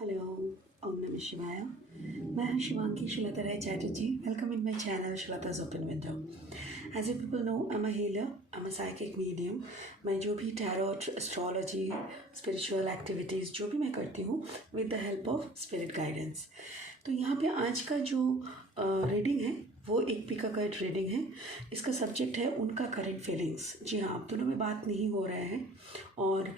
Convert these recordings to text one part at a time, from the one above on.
Hello, ओम नमः शिवाय। मैं हूं Shivangi Shilta Rai Chatterjee. Welcome in my channel शिलता's open window. As you people know, I am a healer, I am a psychic medium. मैं जो भी टैरोट, एस्ट्रोलॉजी, स्पिरिचुअल एक्टिविटीज़ जो भी मैं करती हूँ with the help of spirit guidance. तो यहाँ पे आज का जो रीडिंग है वो एक पिका कार्ड रीडिंग है। इसका सब्जेक्ट है उनका करंट फीलिंग्स। जी हाँ, आप दोनों में बात नहीं हो रहा है और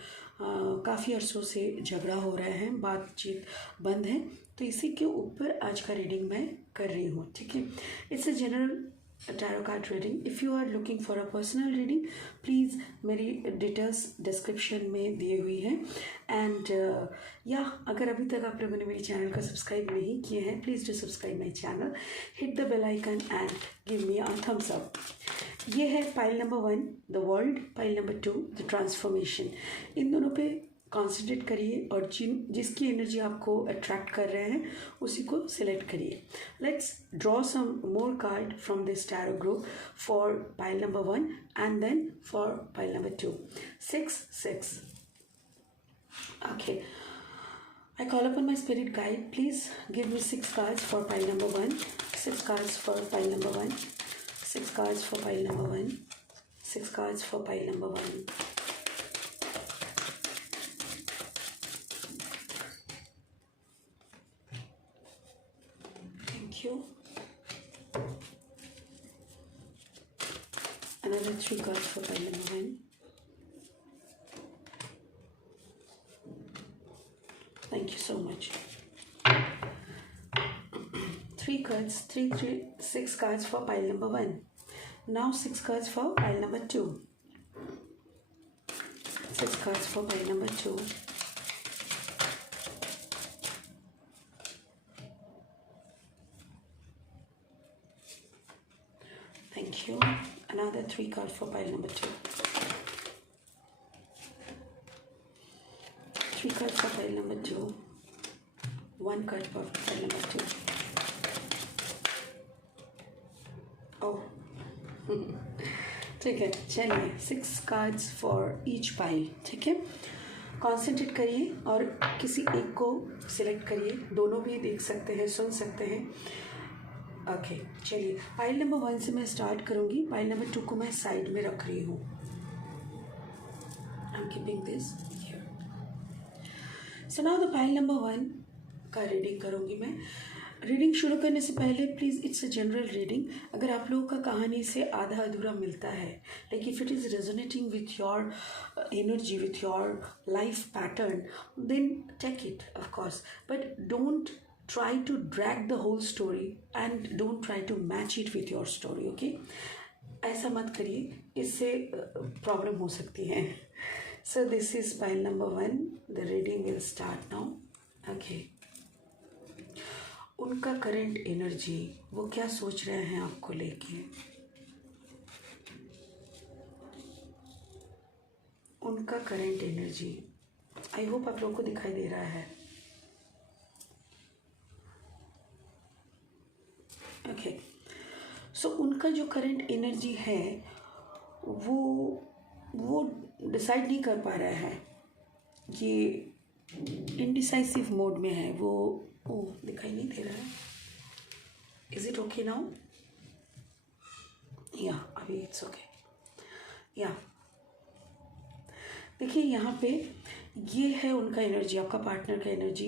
काफ़ी अरसों से झगड़ा हो रहा है, बातचीत बंद है, तो इसी के ऊपर आज का रीडिंग मैं कर रही हूँ। ठीक है, it's a general tarot card reading. If you are looking for a personal reading, please मेरी डिटेल्स डिस्क्रिप्शन में दी हुई है। एंड या अगर अभी तक आप लोगों ने मेरे चैनल को सब्सक्राइब नहीं किए हैं, please do subscribe my channel, hit the bell icon and give me a thumbs up. ये है pile number 1 the world, pile number 2 the transformation. इन दोनों पे कॉन्सेंट्रेट करिए और जिसकी एनर्जी आपको अट्रैक्ट कर रहे हैं उसी को सिलेक्ट करिए। Let's draw some more card from this tarot group for pile number 1 and then for pile number 2। 6 okay, I call upon my spirit guide. Please give me 6 cards for pile number 1, 6 cards for pile number 1, 6 cards for pile number 1, 6 cards for pile number 1. Thank you. Another 3 cards for pile number 1. Thank you so much. 3 cards, 6 cards for pile number 1. Now 6 cards for pile number 2. 6 cards for pile number 2. Thank you. Another 3 cards for pile number 2. 3 cards for pile number 2. 1 card for pile number 2. Oh. ठीक है, चलिए 6 cards for each pile. ठीक है, concentrate करिए और किसी एक को सिलेक्ट करिए। दोनों भी देख सकते हैं, सुन सकते हैं। ओके, चलिए पाइल नंबर 1 से मैं स्टार्ट करूँगी। पाइल नंबर 2 को मैं साइड में रख रही हूँ। I am keeping this here. So now the pile number 1 का रीडिंग करूँगी मैं। रीडिंग शुरू करने से पहले please, it's a general reading. अगर आप लोगों का कहानी से आधा अधूरा मिलता है, like if it is resonating with your energy, with your life pattern, then take it of course, but don't try to drag the whole story and don't try to match it with your story. Okay, ऐसा मत करिए, इससे problem हो सकती है। So this is pile number 1. The reading will start now. Okay, उनका current energy, वो क्या सोच रहे हैं आपको लेके। उनका करंट एनर्जी, आई होप आप लोगों को दिखाई दे रहा है। ओके, सो उनका जो करंट एनर्जी है वो डिसाइड नहीं कर पा रहा है, ये इनडिसाइसिव मोड में है। वो दिखाई नहीं दे रहा है। Is it okay now? या अभी इट्स ओके। या देखिए, यहाँ पे ये है उनका एनर्जी, आपका पार्टनर का एनर्जी।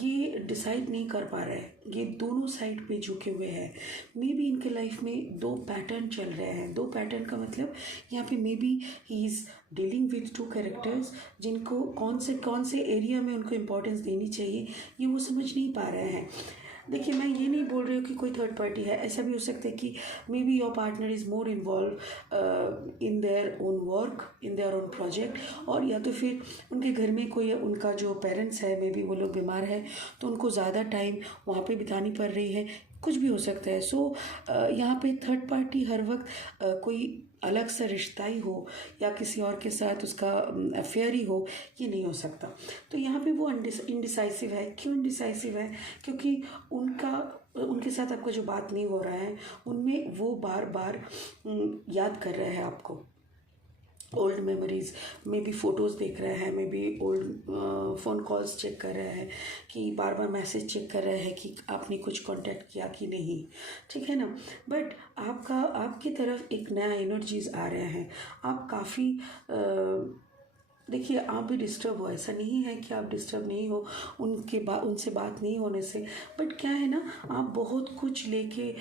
ये डिसाइड नहीं कर पा रहा है, ये दोनों साइड पे झुके हुए हैं। मे बी इनके लाइफ में 2 पैटर्न चल रहे हैं। 2 पैटर्न का मतलब यहाँ पे may be he is dealing with 2 characters, जिनको कौन से एरिया में उनको इम्पोर्टेंस देनी चाहिए ये वो समझ नहीं पा रहे हैं। देखिए, मैं ये नहीं बोल रही हूँ कि कोई थर्ड पार्टी है। ऐसा भी हो सकता है कि मे be your partner is more involve in their own work, in their own project, और या तो फिर उनके घर में कोई उनका जो पेरेंट्स है, मे बी वो लोग बीमार है तो उनको ज़्यादा टाइम वहाँ पे बितानी पड़ रही है। कुछ भी हो सकता है। सो यहाँ पे थर्ड पार्टी हर वक्त कोई अलग सा रिश्ता ही हो या किसी और के साथ उसका अफेयर ही हो, ये नहीं हो सकता। तो यहाँ पे वो इनडिसाइसिव है। क्यों इनडिसाइसिव है? क्योंकि उनके साथ आपका जो बात नहीं हो रहा है, उनमें वो बार बार याद कर रहे हैं आपको। Old memories, may be photos देख रहे हैं, may be old phone calls check कर रहे हैं, कि बार बार मैसेज चेक कर रहे हैं कि आपने कुछ कांटेक्ट किया कि नहीं, ठीक है ना। बट आपकी तरफ एक नया एनर्जीज आ रहे हैं। आप काफ़ी देखिए, आप भी डिस्टर्ब हो, ऐसा नहीं है कि आप डिस्टर्ब नहीं हो उनसे बात नहीं होने से। बट क्या है ना, आप बहुत कुछ लेके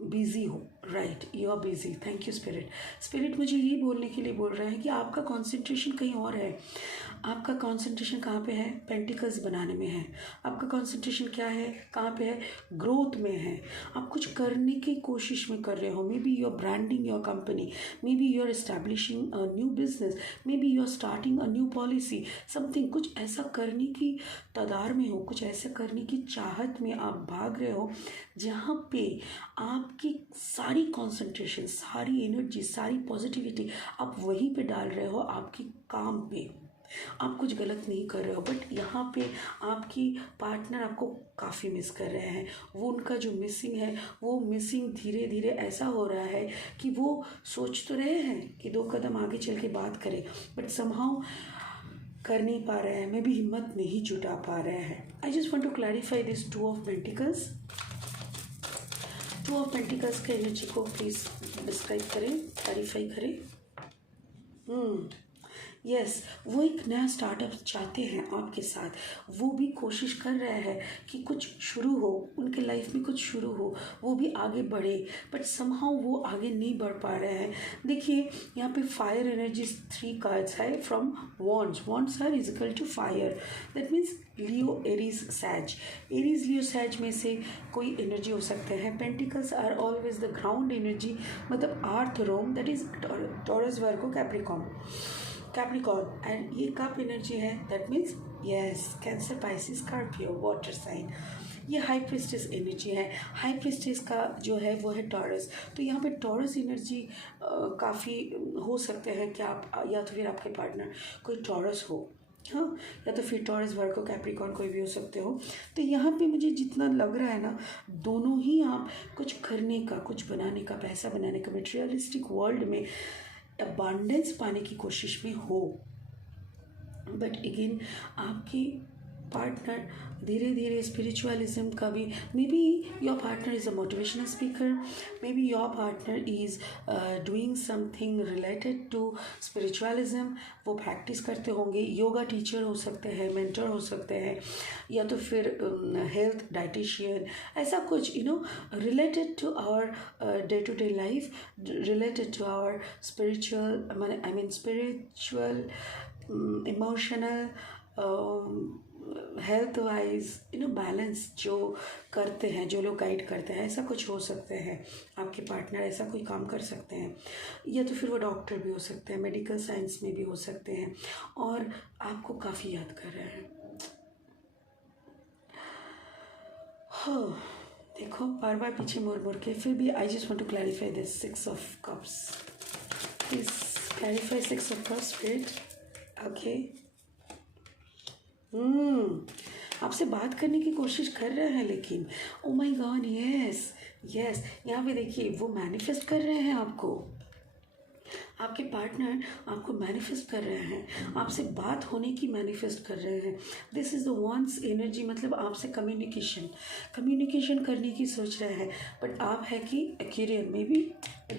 बिज़ी हो, right, you are busy. Thank you spirit. Spirit मुझे ये बोलने के लिए बोल रहा है कि आपका कंसंट्रेशन कहीं और है। आपका कंसंट्रेशन कहाँ पे है? पेंटिकल्स बनाने में है। आपका कंसंट्रेशन क्या है, कहाँ पे है? ग्रोथ में है। आप कुछ करने की कोशिश में कर रहे हो। May be you are branding your company, may be you are establishing a new business, may be you are starting a new policy, something. कुछ ऐसा करने की तादार में हो, कुछ ऐसा करने की चाहत में आप भाग रहे हो, जहाँ पे आपकी सारी कंसंट्रेशन, सारी एनर्जी, सारी पॉजिटिविटी आप वहीं पे डाल रहे हो, आपकी काम पे। आप कुछ गलत नहीं कर रहे हो, बट यहाँ पे आपकी पार्टनर आपको काफ़ी मिस कर रहे हैं। वो उनका जो मिसिंग है, वो मिसिंग धीरे धीरे ऐसा हो रहा है कि वो सोच तो रहे हैं कि 2 कदम आगे चल के बात करें, बट समहाउ कर नहीं पा रहे हैं, मैं भी हिम्मत नहीं जुटा पा रहे हैं। I just want to clarify this 2 of pentacles. 2 of pentacles के एनर्जी को प्लीज़ डिस्क्राइब करें, क्लैरिफाई करें। यस, वो एक नया स्टार्टअप चाहते हैं आपके साथ। वो भी कोशिश कर रहे हैं कि कुछ शुरू हो, उनके लाइफ में कुछ शुरू हो, वो भी आगे बढ़े, बट समहाउ वो आगे नहीं बढ़ पा रहे हैं। देखिए, यहाँ पे फायर एनर्जी 3 कार्ड्स है from wands. Wands are equal to fire, that means Leo, Aries, Sag. Aries, Leo, Sag में से कोई एनर्जी हो सकते हैं। Pentacles are always the ground energy, मतलब अर्थ, रोम, that is Taurus, Virgo, Capricorn. And ये कप एनर्जी है, that means yes, Cancer, Pisces, Scorpio, water sign. ये हाई प्रिस्टेस एनर्जी है। हाई प्रिस्टेस का जो है वो है टॉरस। तो यहाँ पे टॉरस एनर्जी काफ़ी हो सकते हैं कि आप या तो फिर आपके पार्टनर कोई टॉरस हो, हाँ, या तो फिर टॉरस, वर्गो, कैप्रिकॉर्न कोई भी हो सकते हो। तो यहाँ पे मुझे जितना लग रहा है ना, दोनों ही आप कुछ करने का, कुछ बनाने का, पैसा बनाने का, मटेरियलिस्टिक वर्ल्ड में अबांडेंस पाने की कोशिश में हो। बट अगेन आपकी पार्टनर धीरे धीरे स्पिरिचुअलिज्म का भी, may be your partner is a motivational speaker, may be your partner is doing something related to spiritualism. वो प्रैक्टिस करते होंगे, योगा टीचर हो सकते हैं, मेंटर हो सकते हैं, या तो फिर हेल्थ डाइटिशियन, ऐसा कुछ related to our day to day life, related to our spiritual, I mean spiritual, emotional, health wise balance जो करते हैं, जो लोग गाइड करते हैं, ऐसा कुछ हो सकते हैं। आपके पार्टनर ऐसा कोई काम कर सकते हैं, या तो फिर वो डॉक्टर भी हो सकते हैं, मेडिकल साइंस में भी हो सकते हैं, और आपको काफ़ी याद कर रहे हैं। हाँ, देखो, बार बार पीछे मुड़ मुड़ के, फिर भी I just want to clarify this 6 of cups. Please clarify 6 of cups, spirit. Okay, आपसे बात करने की कोशिश कर रहे हैं, लेकिन oh my god, yes yes, यहाँ पे देखिए, वो मैनिफेस्ट कर रहे हैं आपको। आपके पार्टनर आपको मैनिफेस्ट कर रहे हैं, आपसे बात होने की मैनिफेस्ट कर रहे हैं। This is the ones energy, मतलब आपसे कम्युनिकेशन करने की सोच रहे हैं। बट आप है कि एक्यूरियन, मे बी,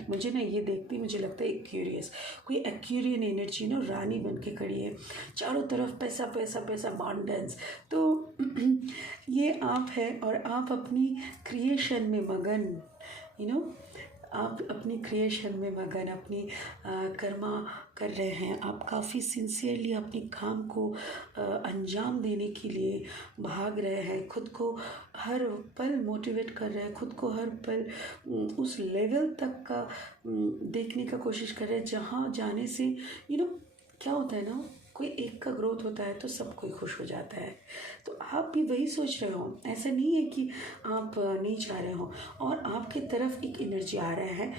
मुझे ना ये देखती मुझे लगता है एक्यूरियस, कोई एक्यूरियन एनर्जी रानी बन के खड़ी है, चारों तरफ पैसा पैसा पैसा, अबांडेंस। तो ये आप है, और आप अपनी क्रिएशन में मगन, आप अपनी क्रिएशन में मगन, अपनी कर्मा कर रहे हैं। आप काफ़ी सिंसियरली अपने काम को अंजाम देने के लिए भाग रहे हैं, खुद को हर पल मोटिवेट कर रहे हैं, खुद को हर पल उस लेवल तक का देखने का कोशिश कर रहे हैं, जहाँ जाने से क्या होता है ना, कोई एक का ग्रोथ होता है तो सब कोई खुश हो जाता है। तो आप भी वही सोच रहे हो, ऐसा नहीं है कि आप नहीं चाह रहे हो, और आपके तरफ एक एनर्जी आ रहा है।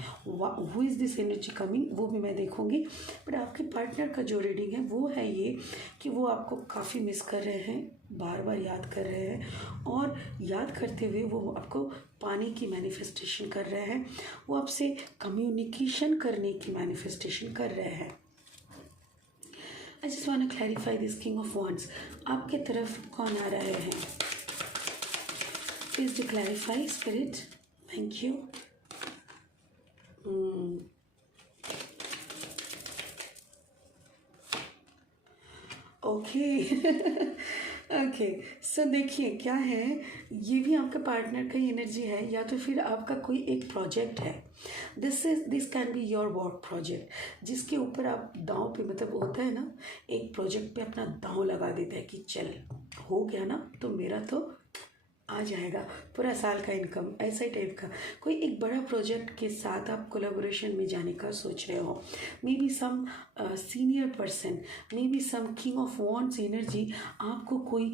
Who is this energy coming वो भी मैं देखूंगी, बट आपके पार्टनर का जो रीडिंग है वो है ये कि वो आपको काफ़ी मिस कर रहे हैं, बार बार याद कर रहे हैं, और याद करते हुए वो आपको पाने की मैनिफेस्टेशन कर रहे हैं, वो आपसे कम्युनिकेशन करने की मैनिफेस्टेशन कर रहे हैं। I just want to clarify this King of Wands, आपके तरफ कौन आ रहे हैं? Please do clarify spirit, thank you. Okay okay, so देखिए क्या है, ये भी आपका पार्टनर का एनर्जी है, या तो फिर आपका कोई एक प्रोजेक्ट है। This can be your work project, जिसके ऊपर आप दांव पे, मतलब होता है ना, एक प्रोजेक्ट पे अपना दांव लगा देता है कि चल हो गया ना तो मेरा तो आ जाएगा पूरा साल का इनकम, ऐसा टाइप का कोई एक बड़ा प्रोजेक्ट के साथ आप कोलैबोरेशन में जाने का सोच रहे हो। May be some senior person, may be some king of wands energy आपको कोई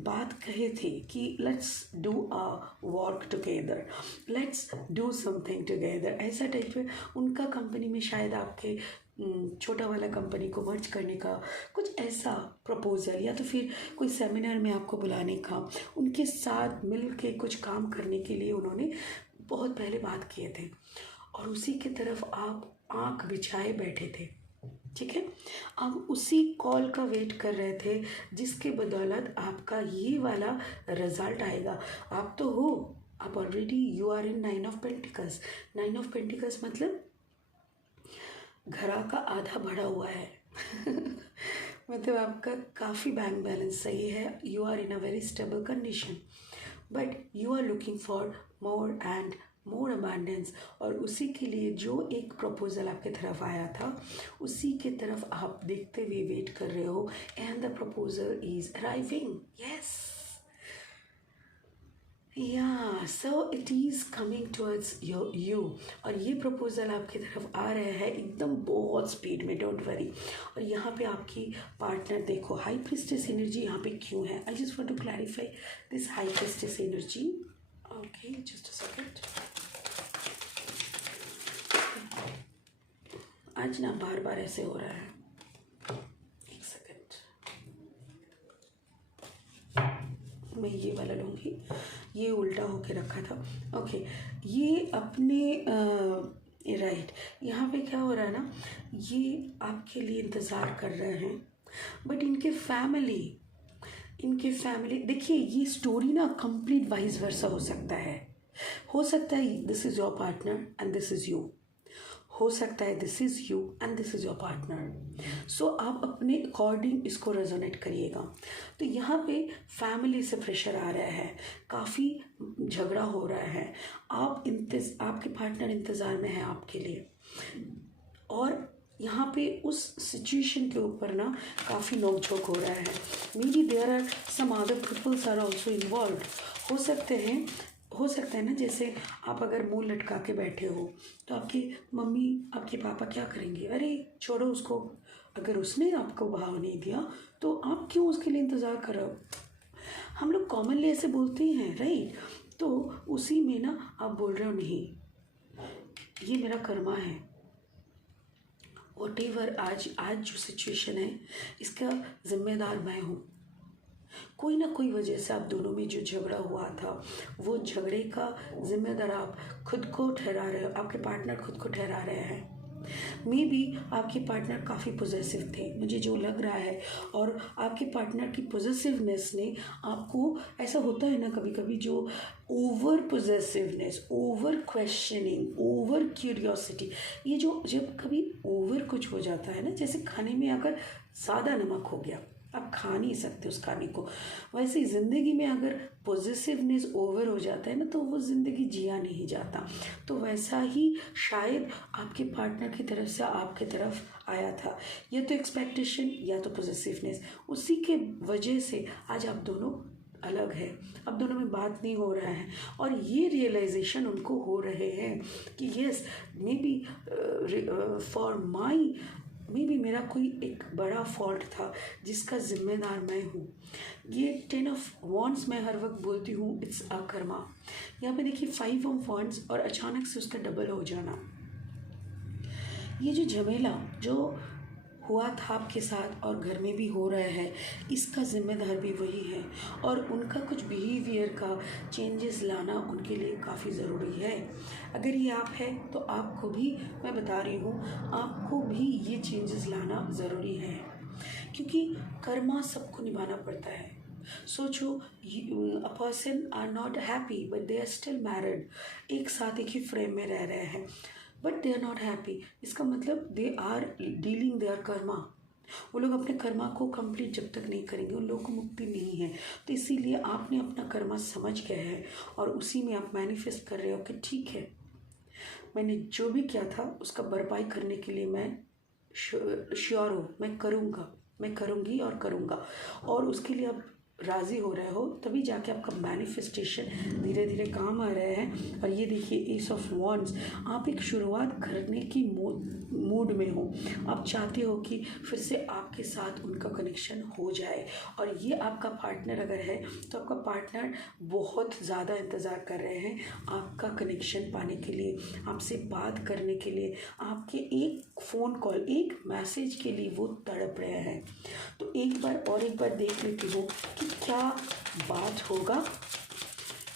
बात कहे थे कि let's do a work together, let's do something together, ऐसा टाइप में उनका कंपनी में शायद आपके छोटा वाला कंपनी को मर्ज करने का कुछ ऐसा प्रपोजल, या तो फिर कोई सेमिनार में आपको बुलाने का, उनके साथ मिल के कुछ काम करने के लिए उन्होंने बहुत पहले बात किए थे, और उसी की तरफ आप आंख बिछाए बैठे थे। ठीक है, आप उसी कॉल का वेट कर रहे थे जिसके बदौलत आपका ये वाला रिजल्ट आएगा। आप तो हो, आप already you are in 9 of pentacles. 9 of pentacles मतलब घरा का आधा भरा हुआ है मतलब आपका काफ़ी बैंक बैलेंस सही है, you are in a very stable condition, but you are looking for more and more abundance, और उसी के लिए जो एक प्रपोजल आपके तरफ आया था उसी के तरफ आप देखते हुए वेट कर रहे हो, and the proposal is arriving. Yes, या so it is coming towards you, और ये प्रपोजल आपकी तरफ आ रहा है एकदम बहुत स्पीड में, डोंट वरी। और यहाँ पे आपकी पार्टनर देखो, हाई प्रीस्टेस एनर्जी यहाँ पे क्यों है, I just want to clarify this high priestess energy. Okay, just a second. आज ना बार बार ऐसे हो रहा है, एक सेकंड, मैं ये वाला लूँगी, ये उल्टा होके रखा था। ओके, ये अपने राइट, यहाँ पे क्या हो रहा है ना, ये आपके लिए इंतज़ार कर रहे हैं, बट इनके फैमिली देखिए, ये स्टोरी ना कंप्लीट वाइस वर्सा हो सकता है this is your partner and this is you, हो सकता है this is you and this is your partner. So आप अपने अकॉर्डिंग इसको रेजोनेट करिएगा। तो यहाँ पे फैमिली से प्रेशर आ रहा है, काफ़ी झगड़ा हो रहा है, आपके पार्टनर इंतज़ार में है आपके लिए, और यहाँ पे उस सिचुएशन के ऊपर ना काफ़ी नोकझोंक हो रहा है। May be there are some other peoples are also involve, हो सकता है ना, जैसे आप अगर मुंह लटका के बैठे हो तो आपकी मम्मी आपके पापा क्या करेंगे, अरे छोड़ो उसको, अगर उसने आपको भाव नहीं दिया तो आप क्यों उसके लिए इंतज़ार कर रहे हो। हम लोग कॉमनली ऐसे बोलते हैं, राइट। तो उसी में ना आप बोल रहे हो, नहीं ये मेरा कर्मा है, व्हाटएवर आज जो सिचुएशन है इसका जिम्मेदार मैं हूँ। कोई ना कोई वजह से आप दोनों में जो झगड़ा हुआ था, वो झगड़े का जिम्मेदार आप खुद को ठहरा रहे हो, आपके पार्टनर खुद को ठहरा रहे हैं। मे बी आपके पार्टनर काफ़ी पॉजिटिव थे, मुझे जो लग रहा है, और आपके पार्टनर की पॉजिटिवनेस ने आपको, ऐसा होता है ना कभी कभी, जो over positiveness, over questioning, over curiosity, ये जो जब कभी ओवर कुछ हो जाता है ना, जैसे खाने में अगर ज़्यादा नमक हो गया, आप खा नहीं सकते उस खाने को, वैसे ही ज़िंदगी में अगर पॉजिटिवनेस ओवर हो जाता है ना, तो वो ज़िंदगी जिया नहीं जाता। तो वैसा ही शायद आपके पार्टनर की तरफ से आपके तरफ आया था, या तो एक्सपेक्टेशन या तो पॉजिटिवनेस, उसी के वजह से आज आप दोनों अलग है, अब दोनों में बात नहीं हो रहा है, और ये रियलाइजेशन उनको हो रहे हैं कि yes, may be for my may be मेरा कोई एक बड़ा फॉल्ट था जिसका जिम्मेदार मैं हूँ। ये 10 ऑफ वॉन्ड्स मैं हर वक्त बोलती हूँ इट्स अ कर्मा। यहाँ पे देखिए 5 ऑफ वॉन्ड्स और अचानक से उसका डबल हो जाना। ये जो झमेला जो हुआ था आपके साथ और घर में भी हो रहा है, इसका जिम्मेदार भी वही है और उनका कुछ बिहेवियर का चेंजेस लाना उनके लिए काफ़ी ज़रूरी है। अगर ये आप है तो आपको भी, मैं बता रही हूँ, आपको भी ये चेंजेस लाना ज़रूरी है, क्योंकि कर्मा सबको निभाना पड़ता है। सोचो, a person are not happy but they are still married, एक साथ एक ही फ्रेम में रह रहे हैं but they are not happy. इसका मतलब they are dealing their karma. वो लोग अपने कर्मा को कंप्लीट जब तक नहीं करेंगे उन लोगों को मुक्ति नहीं है। तो इसीलिए आपने अपना कर्मा समझ गए हैं और उसी में आप मैनिफेस्ट कर रहे हो कि ठीक है, मैंने जो भी किया था उसका भरपाई करने के लिए मैं श्योर हूँ, मैं करूँगा, मैं करूँगी और करूँगा। और उसके लिए आप राज़ी हो रहे हो, तभी जाके आपका मैनिफेस्टेशन धीरे धीरे काम आ रहे हैं। और ये देखिए एस ऑफ वॉन्ड्स, आप एक शुरुआत करने की मूड में हो। आप चाहते हो कि फिर से आपके साथ उनका कनेक्शन हो जाए। और ये आपका पार्टनर अगर है तो आपका पार्टनर बहुत ज़्यादा इंतज़ार कर रहे हैं आपका कनेक्शन पाने के लिए, आपसे बात करने के लिए, आपके एक फ़ोन कॉल, एक मैसेज के लिए वो तड़प रहे हैं। तो एक बार देख लेती हूँ कि क्या बात होगा,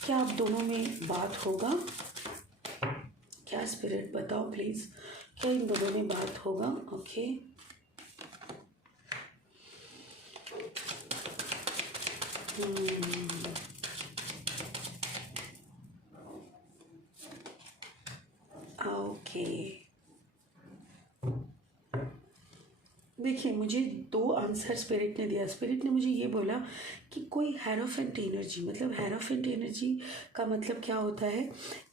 क्या आप दोनों में बात होगा। क्या स्पिरिट बताओ प्लीज़, क्या इन दोनों में बात होगा। Okay, okay. देखिए, मुझे 2 आंसर स्पिरिट ने दिया। स्पिरिट ने मुझे ये बोला कि कोई हेरोफेंट एनर्जी, मतलब हेरोफेंट एनर्जी का मतलब क्या होता है,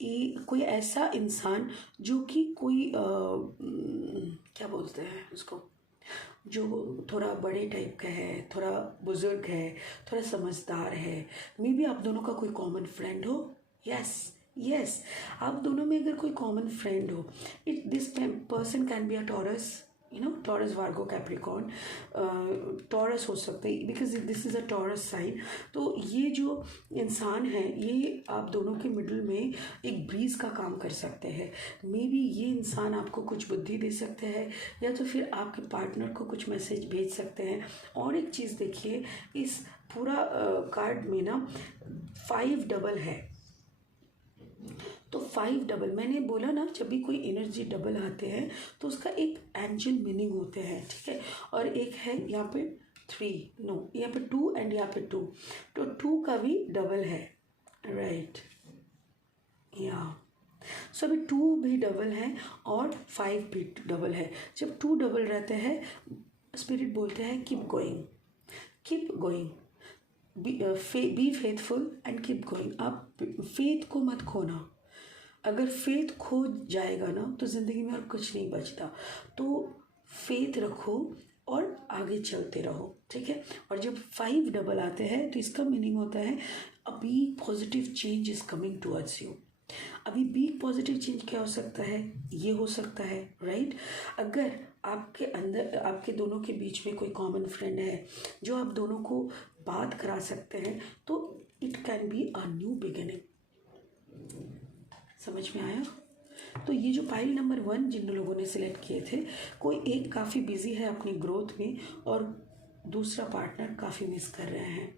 ये कोई ऐसा इंसान जो कि कोई क्या बोलते हैं उसको, जो थोड़ा बड़े टाइप का है, थोड़ा बुजुर्ग है, थोड़ा समझदार है। मे बी आप दोनों का कोई कॉमन फ्रेंड हो। यस, यस, आप दोनों में अगर कोई कॉमन फ्रेंड हो, it this person can be a Taurus, Taurus, Virgo, Capricorn, Taurus हो सकते हैं because this is a Taurus sign. तो ये जो इंसान है ये आप दोनों के मिडल में एक ब्रीज का काम कर सकते हैं। मे बी ये इंसान आपको कुछ बुद्धि दे सकते हैं या तो फिर आपके पार्टनर को कुछ मैसेज भेज सकते हैं। और एक चीज़ देखिए, इस पूरा कार्ड में ना 5 डबल है। तो 5 डबल, मैंने बोला ना, जब भी कोई एनर्जी डबल आते हैं तो उसका एक एंजल मीनिंग होते हैं, ठीक है। और एक है यहाँ पे 3, नो, यहाँ पे 2 एंड यहाँ पे 2, तो 2 का भी डबल है, राइट। या सो अभी 2 भी डबल है और 5 भी डबल है। जब 2 डबल रहते हैं, स्पिरिट बोलते हैं keep going, keep going, be faithful and keep going. आप फेथ को मत खोना। अगर फेथ खो जाएगा ना तो ज़िंदगी में और कुछ नहीं बचता। तो फेथ रखो और आगे चलते रहो, ठीक है। और जब 5 डबल आते हैं तो इसका मीनिंग होता है अभी positive change is coming towards you. अभी बिग पॉजिटिव चेंज क्या हो सकता है, ये हो सकता है, राइट। अगर आपके अंदर, आपके दोनों के बीच में कोई कॉमन फ्रेंड है जो आप दोनों को बात करा सकते हैं, तो it can be a new beginning. समझ में आया। तो ये जो पाइल नंबर 1 जिन लोगों ने सिलेक्ट किए थे, कोई एक काफ़ी बिजी है अपनी ग्रोथ में और दूसरा पार्टनर काफ़ी मिस कर रहे हैं,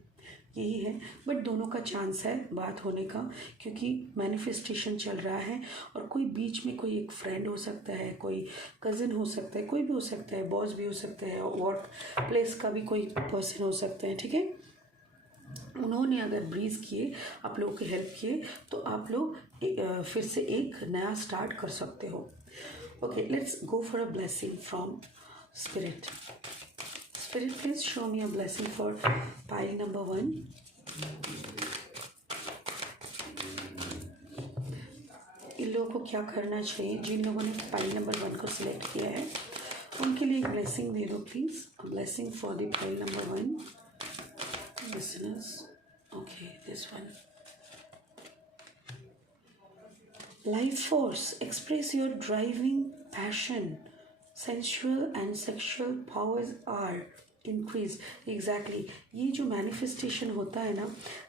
यही है। बट दोनों का चांस है बात होने का, क्योंकि मैनिफेस्टेशन चल रहा है। और कोई बीच में कोई एक फ्रेंड हो सकता है, कोई कज़न हो सकता है, कोई भी हो सकता है, बॉस भी हो सकता है, वर्क प्लेस का भी कोई पर्सन हो सकता है, ठीक है। उन्होंने अगर ब्रीज किए, आप लोगों की हेल्प किए, तो आप लोग फिर से एक नया स्टार्ट कर सकते हो। Okay, let's go for a blessing from spirit. Spirit please show me a blessing for pile number 1। इन लोगों को क्या करना चाहिए, जिन लोगों ने पाइल नंबर 1 को सिलेक्ट किया है उनके लिए एक ब्लेसिंग दे दो please. A blessing for the pile number 1 listeners. Okay, this one. Life force, express your driving passion sensual and sexual powers are increase exactly ये जो मैनिफेस्टेशन होता है ना,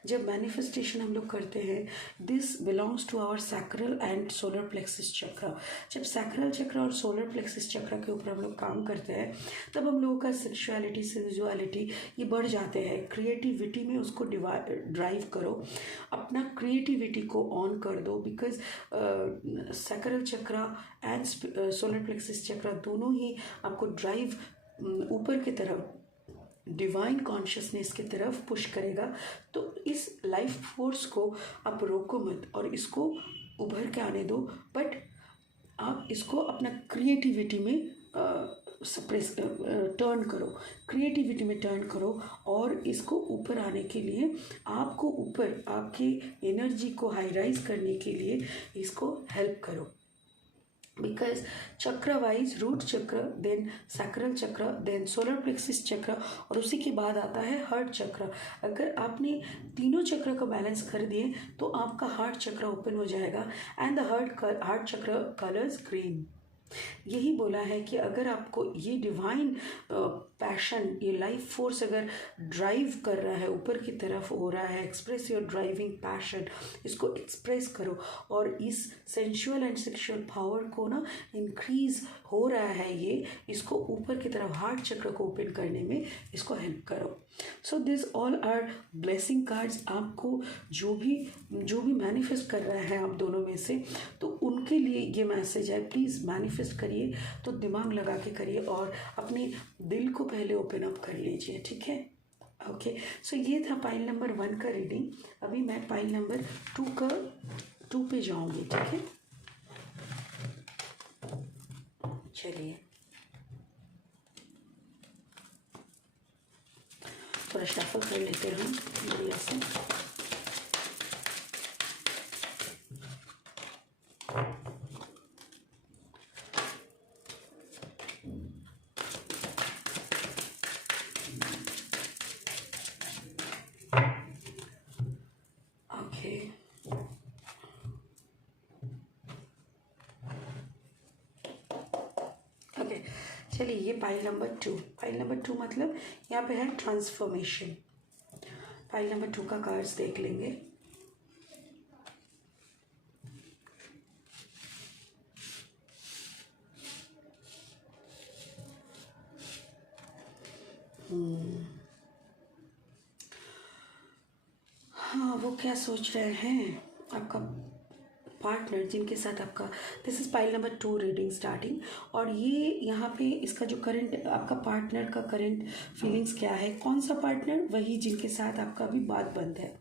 जब मैनिफेस्टेशन हम लोग करते हैं, this belongs to our sacral and solar plexus chakra. जब सैक्रल चक्र और सोलर प्लेक्सिस चक्र के ऊपर हम लोग काम करते हैं, तब हम लोगों का सेक्सुअलिटी सेंजुअलिटी ये बढ़ जाते हैं। क्रिएटिविटी में उसको ड्राइव करो, अपना क्रिएटिविटी को ऑन कर दो, बिकॉज सैक्रल चक्र एंड सोलर प्लेक्सिस चक्र दोनों ही आपको ड्राइव ऊपर की तरफ डिवाइन कॉन्शियसनेस की तरफ पुश करेगा। तो इस लाइफ फोर्स को आप रोको मत और इसको उभर के आने दो, बट आप इसको अपना क्रिएटिविटी में टर्न करो, क्रिएटिविटी में टर्न करो, और इसको ऊपर आने के लिए आपको ऊपर आपकी एनर्जी को हाई राइज करने के लिए इसको हेल्प करो। बिकॉज चक्र वाइज रूट चक्र, देन सैक्रल चक्र, देन सोलर प्लेक्सिस चक्र, और उसी के बाद आता है हार्ट चक्र। अगर आपने तीनों चक्र को बैलेंस कर दिए तो आपका हार्ट चक्र ओपन हो जाएगा। एंड द हार्ट चक्र कलर्स ग्रीन। यही बोला है कि अगर आपको ये डिवाइन पैशन, ये लाइफ फोर्स अगर ड्राइव कर रहा है, ऊपर की तरफ हो रहा है, एक्सप्रेस योर ड्राइविंग पैशन, इसको एक्सप्रेस करो। और इस सेंशुअल एंड सेक्सुअल पावर को ना इंक्रीज हो रहा है, ये इसको ऊपर की तरफ हार्ट चक्र को ओपन करने में इसको हेल्प करो। So this all are blessing cards. आपको जो भी मैनिफेस्ट कर रहा है आप दोनों में से, तो उनके लिए ये मैसेज है, प्लीज़ मैनिफेस्ट करिए तो दिमाग लगा के करिए और अपने दिल को पहले ओपन अप कर लीजिए, ठीक है। ओके, सो ये था पाइल नंबर 1 का रीडिंग। अभी मैं पाइल नंबर 2 पे जाऊंगी, ठीक है। चलिए थोड़ा शफल कर लेते हैं बढ़िया से। ओके, चलिए ये पाइल नंबर 2। पाइल नंबर 2 मतलब यहाँ पे है ट्रांसफॉर्मेशन। पाइल नंबर 2 का कार्ड्स देख लेंगे। हाँ, वो क्या सोच रहे हैं आपका पार्टनर, जिनके साथ आपका, this is pile number 2 reading starting. और ये यहाँ पे इसका जो करंट आपका पार्टनर का करंट फीलिंग्स क्या है, कौन सा पार्टनर, वही जिनके साथ आपका अभी बात बंद है।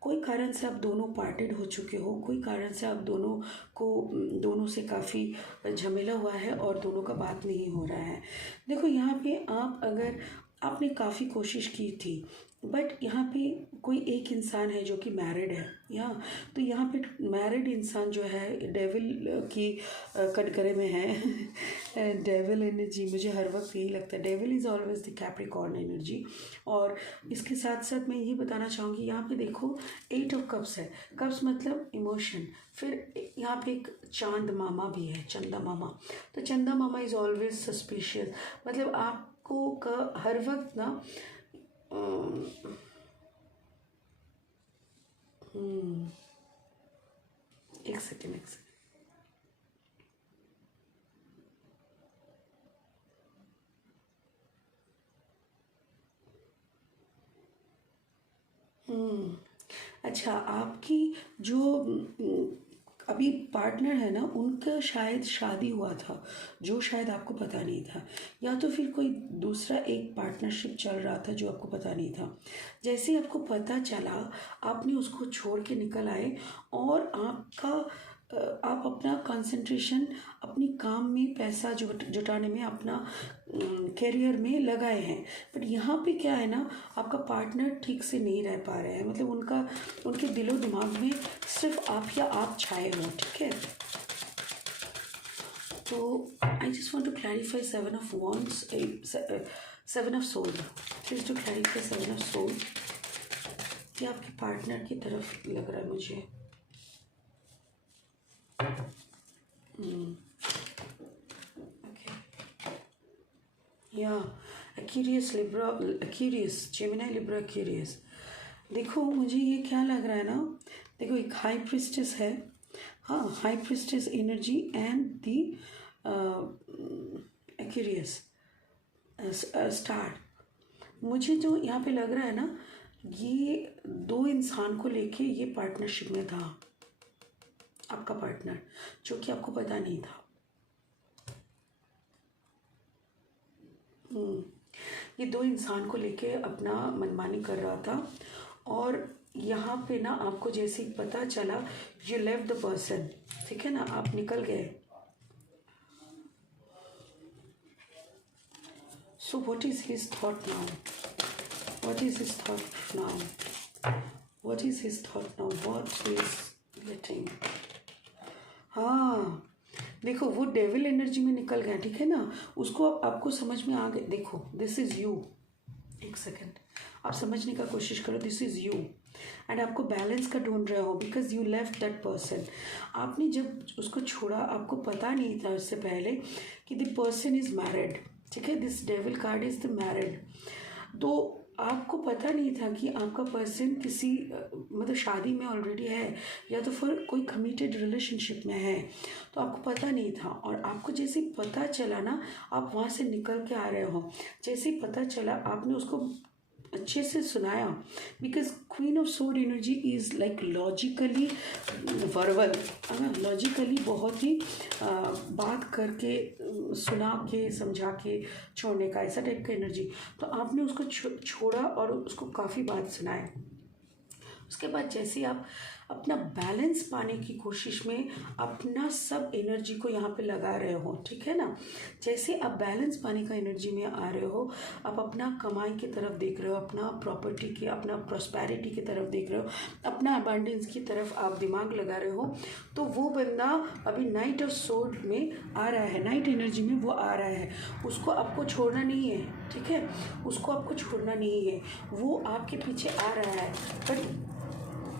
कोई कारण से आप दोनों पार्टेड हो चुके हो, कोई कारण से आप दोनों से काफ़ी झमेला हुआ है और दोनों का बात नहीं हो रहा है। देखो यहाँ पे अगर आपने काफ़ी कोशिश की थी, बट यहाँ पे कोई एक इंसान है जो कि मैरिड है, तो यहाँ पे मैरिड इंसान जो है डेविल की कटघरे में है। डेविल एनर्जी, मुझे हर वक्त यही लगता है, devil is always the Capricorn energy. और इसके साथ साथ मैं ये बताना चाहूँगी, यहाँ पे देखो 8 ऑफ कप्स है। कप्स मतलब इमोशन। फिर यहाँ पे एक चांद मामा भी है, चंदा मामा। तो चंदा मामा इज़ ऑलवेज सस्पिशियस, मतलब आपको हर वक्त ना एक सेकेंड। अच्छा, आपकी जो अभी पार्टनर है ना, उनका शायद शादी हुआ था, जो शायद आपको पता नहीं था, या तो फिर कोई दूसरा एक पार्टनरशिप चल रहा था जो आपको पता नहीं था। जैसे ही आपको पता चला, आपने उसको छोड़ के निकल आए और आप अपना कंसंट्रेशन अपनी काम में, पैसा जुटाने में, अपना करियर में लगाए हैं। बट यहाँ पे क्या है ना, आपका पार्टनर ठीक से नहीं रह पा रहे हैं, मतलब उनके दिलो दिमाग में सिर्फ आप या आप छाए हो, ठीक है। तो I just want to clarify 7 of wands, 7 of soul. Please to clarify 7 of soul. ये आपके पार्टनर की तरफ लग रहा है मुझे। ओके, या Aquarius Libra, Aquarius Gemini Libra Aquarius. देखो मुझे ये क्या लग रहा है ना, देखो एक हाई प्रिस्टेस है, हाँ high priestess energy and the Aquarius star. मुझे जो यहाँ पे लग रहा है ना, ये दो इंसान को लेके ये पार्टनरशिप में था, आपका पार्टनर, जो कि आपको पता नहीं था। ये दो इंसान को लेके अपना मनमानी कर रहा था, और यहाँ पे ना आपको जैसे ही पता चला यू लेफ्ट द पर्सन, ठीक है ना, आप निकल गए। So what is his thought now, what is his thought now, what is his thought now, what is getting. हाँ देखो वो डेविल एनर्जी में निकल गया, ठीक है ना, उसको आपको समझ में आ गया। देखो दिस इज यू, एक सेकेंड आप समझने का कोशिश करो, दिस इज यू एंड आपको बैलेंस का ढूंढ रहे हो, because you left that person. आपने जब उसको छोड़ा आपको पता नहीं था उससे पहले कि द पर्सन इज मैरिड, ठीक है, this devil card is the married. तो आपको पता नहीं था कि आपका पर्सन किसी मतलब शादी में ऑलरेडी है, या तो फिर कोई कमिटेड रिलेशनशिप में है, तो आपको पता नहीं था। और आपको जैसे ही पता चला ना, आप वहाँ से निकल के आ रहे हो, जैसे ही पता चला आपने उसको अच्छे से सुनाया, because queen of sword energy is like logically verbal, है ना, लॉजिकली बहुत ही बात करके सुना के समझा के छोड़ने का, ऐसा टाइप का एनर्जी। तो आपने उसको छोड़ा और उसको काफ़ी बात सुनाए। उसके बाद जैसे आप अपना बैलेंस पाने की कोशिश में अपना सब एनर्जी को यहाँ पे लगा रहे हो, ठीक है ना, जैसे आप बैलेंस पाने का एनर्जी में आ रहे हो, आप अपना कमाई की तरफ देख रहे हो, अपना प्रॉपर्टी की, अपना प्रॉस्पेरिटी की तरफ देख रहे हो, अपना अबंडेंस की तरफ आप दिमाग लगा रहे हो, तो वो बंदा अभी नाइट ऑफ सोर्ड में आ रहा है, नाइट एनर्जी में वो आ रहा है, उसको आपको छोड़ना नहीं है, ठीक है, उसको आपको छोड़ना नहीं है, वो आपके पीछे आ रहा है। बट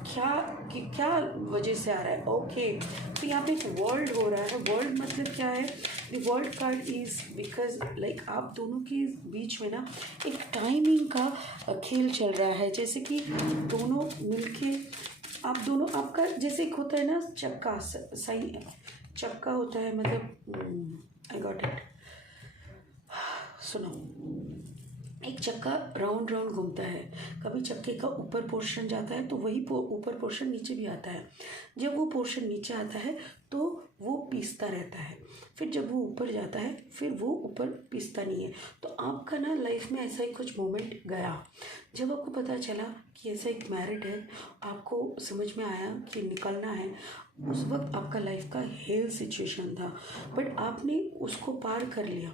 क्या वजह से आ रहा है, ओके तो यहाँ पे एक वर्ल्ड हो रहा है। वर्ल्ड मतलब क्या है, the world card is because like आप दोनों के बीच में ना एक टाइमिंग का खेल चल रहा है, जैसे कि दोनों मिलके आप दोनों, आपका जैसे एक होता है ना चक्का, सही चक्का होता है, मतलब आई गॉट इट, सुनो, एक चक्का राउंड राउंड घूमता है, कभी चक्के का ऊपर पोर्शन जाता है तो वही ऊपर पोर्शन नीचे भी आता है, जब वो पोर्शन नीचे आता है तो वो पीसता रहता है, फिर जब वो ऊपर जाता है फिर वो ऊपर पीसता नहीं है। तो आपका ना लाइफ में ऐसा ही कुछ मोमेंट गया, जब आपको पता चला कि ऐसा एक मैरिड है, आपको समझ में आया कि निकलना है, उस वक्त आपका लाइफ का हेल सिचुएशन था, बट आपने उसको पार कर लिया,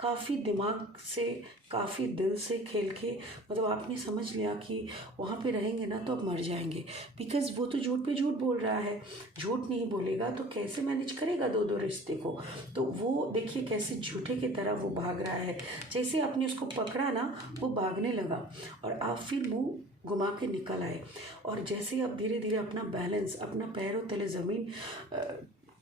काफ़ी दिमाग से, काफ़ी दिल से खेल के, मतलब आपने समझ लिया कि वहाँ पे रहेंगे ना तो आप मर जाएंगे, बिकॉज़ वो तो झूठ पे झूठ बोल रहा है, झूठ नहीं बोलेगा तो कैसे मैनेज करेगा दो दो रिश्ते को। तो वो देखिए कैसे झूठे की तरह वो भाग रहा है, जैसे आपने उसको पकड़ा ना वो भागने लगा और आप फिर मुँह घुमा के निकल आए। और जैसे ही आप धीरे धीरे अपना बैलेंस, अपना पैरों तले ज़मीन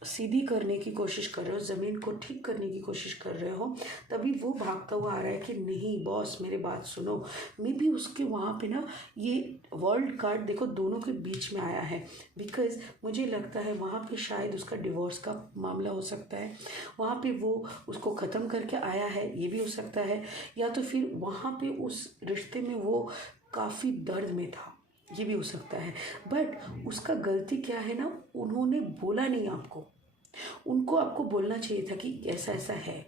सीधी करने की कोशिश कर रहे हो, ज़मीन को ठीक करने की कोशिश कर रहे हो, तभी वो भागता हुआ आ रहा है कि नहीं बॉस मेरे बात सुनो। मे बी उसके वहाँ पे ना ये वर्ल्ड कार्ड देखो दोनों के बीच में आया है, बिकॉज मुझे लगता है वहाँ पे शायद उसका डिवोर्स का मामला हो सकता है, वहाँ पे वो उसको ख़त्म करके आया है, ये भी हो सकता है, या तो फिर वहाँ पे उस रिश्ते में वो काफ़ी दर्द में था, ये भी हो सकता है। बट उसका गलती क्या है ना, उन्होंने बोला नहीं आपको, उनको आपको बोलना चाहिए था कि ऐसा ऐसा है।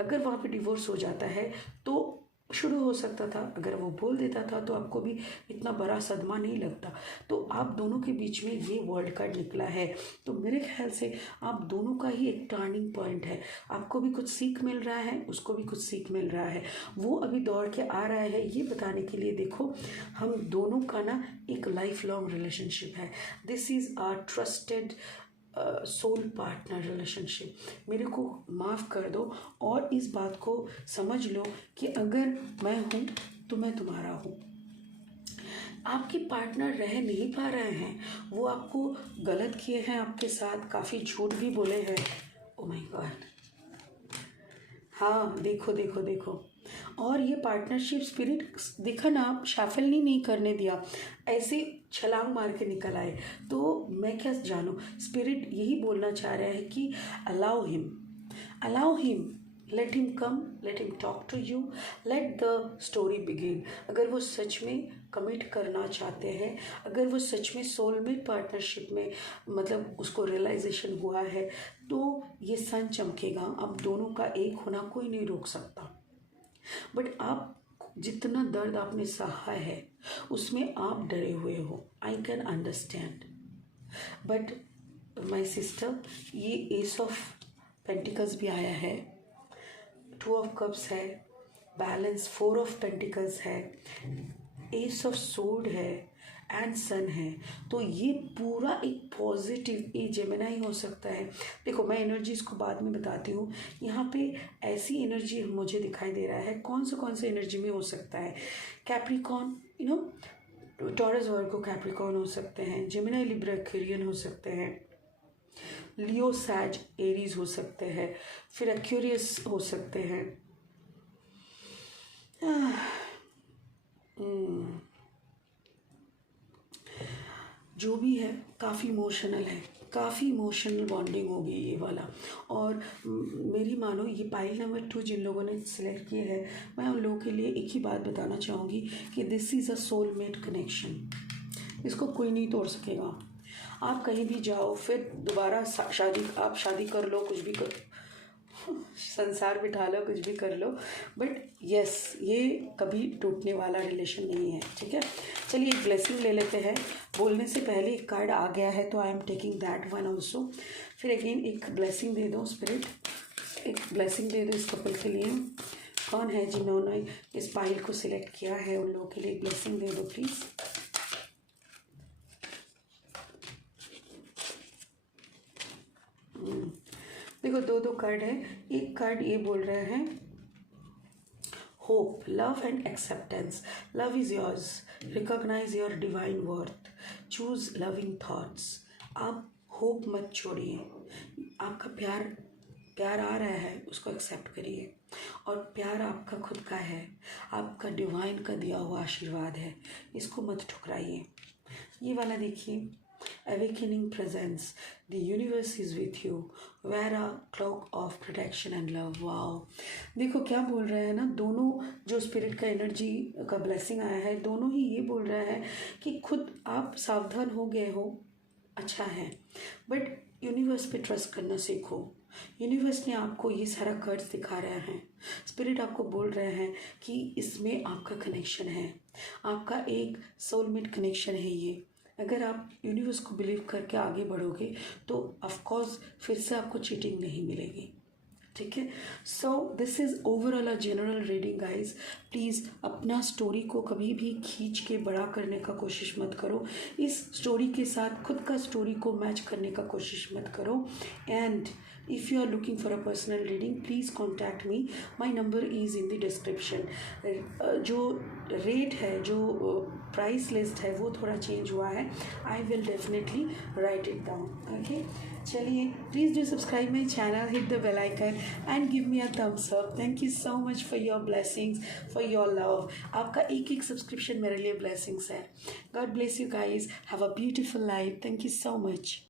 अगर वहाँ पे डिवोर्स हो जाता है तो शुरू हो सकता था, अगर वो बोल देता था तो आपको भी इतना बड़ा सदमा नहीं लगता। तो आप दोनों के बीच में ये वर्ल्ड कार्ड निकला है, तो मेरे ख्याल से आप दोनों का ही एक टर्निंग पॉइंट है, आपको भी कुछ सीख मिल रहा है, उसको भी कुछ सीख मिल रहा है, वो अभी दौड़ के आ रहा है ये बताने के लिए देखो हम दोनों का ना एक लाइफ लॉन्ग रिलेशनशिप है, this is our trusted soul partner relationship. मेरे को माफ़ कर दो और इस बात को समझ लो कि अगर मैं हूँ तो मैं तुम्हारा हूँ। आपके पार्टनर रह नहीं पा रहे हैं, वो आपको गलत किए हैं, आपके साथ काफ़ी झूठ भी बोले हैं। ओ माय गॉड, हाँ देखो देखो देखो, और ये पार्टनरशिप स्पिरिट देखा ना, आप शाफल नहीं करने दिया, ऐसे छलांग मार के निकल आए। तो मैं क्या जानूँ, स्पिरिट यही बोलना चाह रहा है कि allow him, let him come, let him talk to you, let the story begin. अगर वो सच में कमिट करना चाहते हैं, अगर वो सच में सोलमेट पार्टनरशिप में मतलब उसको रियलाइजेशन हुआ है, तो ये सन चमकेगा। अब दोनों का एक होना कोई नहीं रोक सकता। बट आप जितना दर्द आपने सहा है उसमें आप डरे हुए हो, I can understand. But my sister, ये एस ऑफ पेंटिकल्स भी आया है, 2 ऑफ कप्स है, बैलेंस 4 ऑफ पेंटिकल्स है, एस ऑफ सोर्ड है एंड सन है। तो ये पूरा एक पॉजिटिव ये जेमिनाई हो सकता है। देखो, मैं एनर्जीज को बाद में बताती हूँ। यहाँ पे ऐसी एनर्जी मुझे दिखाई दे रहा है। कौन से एनर्जी में हो सकता है? कैप्रिकॉन, टॉरस वर्गो कैप्रिकॉन हो सकते हैं, जेमिनाई लिब्रा एक्वेरियन हो सकते हैं, लियो सैज एरीज हो सकते हैं, फिर एक्वेरियस हो सकते हैं। जो भी है काफ़ी इमोशनल है, काफ़ी इमोशनल बॉन्डिंग होगी ये वाला। और मेरी मानो ये पाइल नंबर 2 जिन लोगों ने सिलेक्ट किए हैं, मैं उन लोगों के लिए एक ही बात बताना चाहूँगी कि this is a soulmate connection. इसको कोई नहीं तोड़ सकेगा। आप कहीं भी जाओ, फिर दोबारा आप शादी कर लो, कुछ भी कर, संसार बिठा लो, कुछ भी कर लो, बट यस, ये कभी टूटने वाला रिलेशन नहीं है। ठीक है, चलिए एक ब्लेसिंग ले लेते हैं। बोलने से पहले एक कार्ड आ गया है, तो I am taking that one also. फिर अगेन एक ब्लेसिंग दे दो स्पिरिट, एक ब्लेसिंग दे दो इस कपल के लिए। कौन है जिन्होंने इस पाइल को सिलेक्ट किया है, उन लोगों के लिए एक ब्लेसिंग दे दो प्लीज़। देखो, 2 कार्ड है। एक कार्ड ये बोल रहे हैं hope, love and acceptance. Love is yours, recognize your divine worth, choose loving thoughts. आप होप मत छोड़िए। आपका प्यार आ रहा है, उसको एक्सेप्ट करिए। और प्यार आपका खुद का है, आपका डिवाइन का दिया हुआ आशीर्वाद है, इसको मत ठुकराइए। ये वाला देखिए, awakening presence, the universe is with you, wear a cloak of protection and love। Wow, देखो क्या बोल रहे हैं ना, दोनों जो स्पिरिट का एनर्जी का ब्लेसिंग आया है, दोनों ही ये बोल रहे हैं कि खुद आप सावधान हो गए हो, अच्छा है, बट यूनिवर्स पे ट्रस्ट करना सीखो। यूनिवर्स ने आपको ये सारा कर्ज दिखा रहा है। स्पिरिट आपको बोल रहे हैं कि इसमें आपका कनेक्शन है, आपका एक सोलमेट कनेक्शन है ये। अगर आप यूनिवर्स को बिलीव करके आगे बढ़ोगे तो ऑफ कोर्स फिर से आपको चीटिंग नहीं मिलेगी। ठीक है, so this is overall a general reading guys. Please अपना स्टोरी को कभी भी खींच के बड़ा करने का कोशिश मत करो। इस स्टोरी के साथ खुद का स्टोरी को मैच करने का कोशिश मत करो। And if you are looking for a personal reading, please contact me. My number is in the description। जो रेट है, जो प्राइस लिस्ट है, वो थोड़ा चेंज हुआ है। I will definitely write it down. Okay, चलिए, please do subscribe my channel, hit the bell icon and give me a thumbs up. Thank you so much for your blessings, for your love. आपका एक subscription मेरे लिए blessings है। God bless you guys, have a beautiful life. Thank you so much.